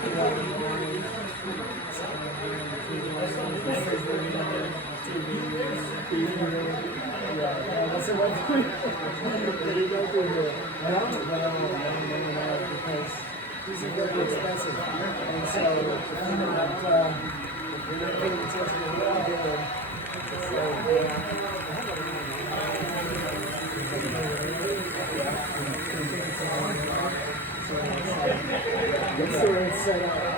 That's what I'm doing. What are you guys doing here? Because these are very expensive. And so if you're not paying attention to what I'm doing, it's like, so it's set up.